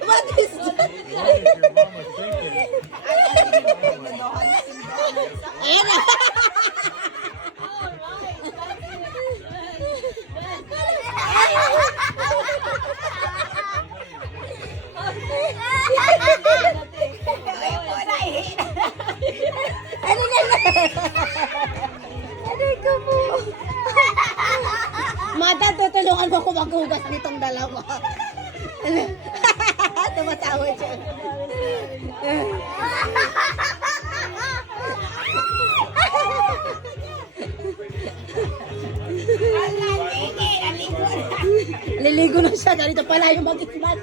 What is that? Ayan na. Ano na na? Ano ka po? Mata, tutulungan mo ko maghugas nitong dalawa. Tumatawa siya. Liligo na siya. Ganito pala yung mag-ismas.